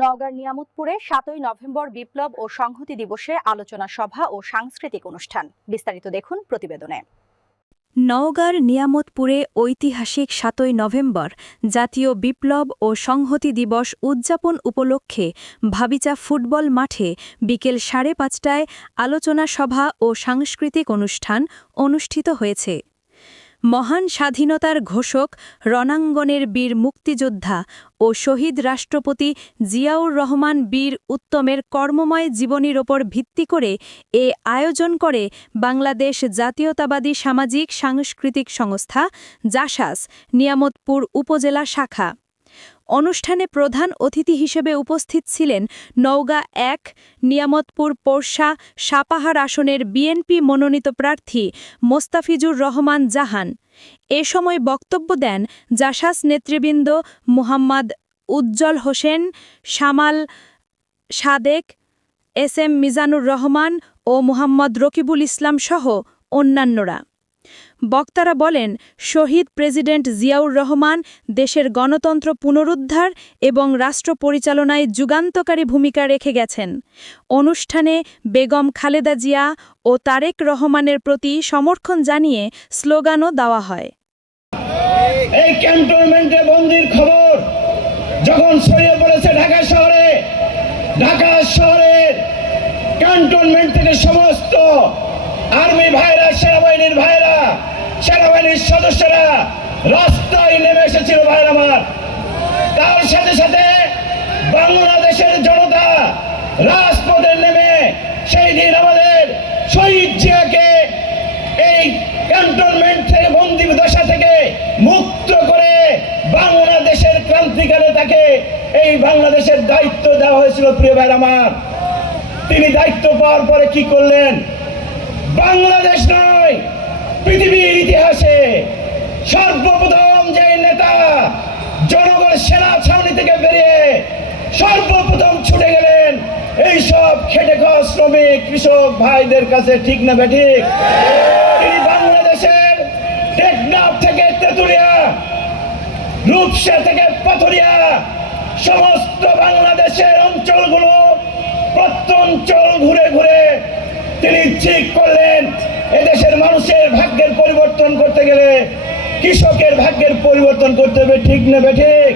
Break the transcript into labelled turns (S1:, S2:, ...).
S1: নওগাঁর নিয়ামতপুরে সাতই নভেম্বর বিপ্লব ও সংহতি দিবসে আলোচনা সভা ও সাংস্কৃতিক অনুষ্ঠান। বিস্তারিত দেখুন প্রতিবেদনে।
S2: নওগাঁর নিয়ামতপুরে ঐতিহাসিক সাতই নভেম্বর জাতীয় বিপ্লব ও সংহতি দিবস উদযাপন উপলক্ষে ভাবিচা ফুটবল মাঠে বিকেল সাড়ে পাঁচটায় আলোচনা সভা ও সাংস্কৃতিক অনুষ্ঠান অনুষ্ঠিত হয়েছে। মহান স্বাধীনতার ঘোষক, রণাঙ্গনের বীর মুক্তিযোদ্ধা ও শহীদ রাষ্ট্রপতি জিয়াউর রহমান বীর উত্তমের কর্মময় জীবনীর ওপর ভিত্তি করে এ আয়োজন করে বাংলাদেশ জাতীয়তাবাদী সামাজিক সাংস্কৃতিক সংস্থা, জাসাস, নিয়ামতপুর উপজেলা শাখা। অনুষ্ঠানে প্রধান অতিথি হিসেবে উপস্থিত ছিলেন নওগাঁ এক, নিয়ামতপুর পোরশা, সাপাহার আসনের বিএনপি মনোনীত প্রার্থী মোস্তাফিজুর রহমান জাহান। এ সময় বক্তব্য দেন জাসাস নেতৃবৃন্দ মুহাম্মদ উজ্জ্বল হোসেন শামাল সাদেক, এস এম মিজানুর রহমান ও মুহাম্মদ রকিবুল ইসলাম সহ অন্যান্যরা। বক্তারা বলেন, শহীদ প্রেসিডেন্ট জিয়াউর রহমান দেশের গণতন্ত্র পুনরুদ্ধার এবং রাষ্ট্র পরিচালনায় যুগান্তকারী ভূমিকা রেখে গেছেন। অনুষ্ঠানে বেগম খালেদা জিয়া ও তারেক রহমানের প্রতি সমর্থন জানিয়ে স্লোগানও দেওয়া হয়।
S3: এই ক্যান্টনমেন্টে খবর, যখন ছড়িয়ে পড়েছে ঢাকা শহরে, ঢাকা শহরের ক্যান্টনমেন্ট থেকে সমস্ত আর্মি ভাইরা সেনাবাহিনীর সদস্যরা রাস্তায় নেমে এসেছিল ভাইরা আমার। তার সাথে সাথে বাংলাদেশের জনতা রাজপথে নেমে সেই দিন আমাদের শহীদ জিয়াকে এই ক্যান্টনমেন্ট থেকে বন্দি দশা থেকে মুক্ত করে বাংলাদেশের ক্রান্তিকালে তাকে এই বাংলাদেশের দায়িত্ব দেওয়া হয়েছিল, প্রিয় ভাই আমার। তিনি দায়িত্ব পাওয়ার পরে কি করলেন? বাংলাদেশ নয় ইতিহাসে সর্বপ্রথম যে নেতা জনগণ সেনা ছাউনি থেকে বেরিয়ে সর্বপ্রথম ছুটে গেলেন, এই সব খেটে খাওয়া শ্রমিক, কৃষক ভাইদের কাছে ঠিক না বেঠিক তিনি বাংলাদেশের টেকনাফ থেকে তেতুলিয়া, রূপসা থেকে পাথরিয়া, সমস্ত বাংলাদেশের অঞ্চলগুলো প্রত্যঞ্চল ঘুরে ঘুরে তিনি ঠিক করলেন, এদেশের মানুষের ভাগ্যের পরিবর্তন করতে গেলে কৃষকের ভাগ্যের পরিবর্তন করতে হবে ঠিক নেবে ঠিক?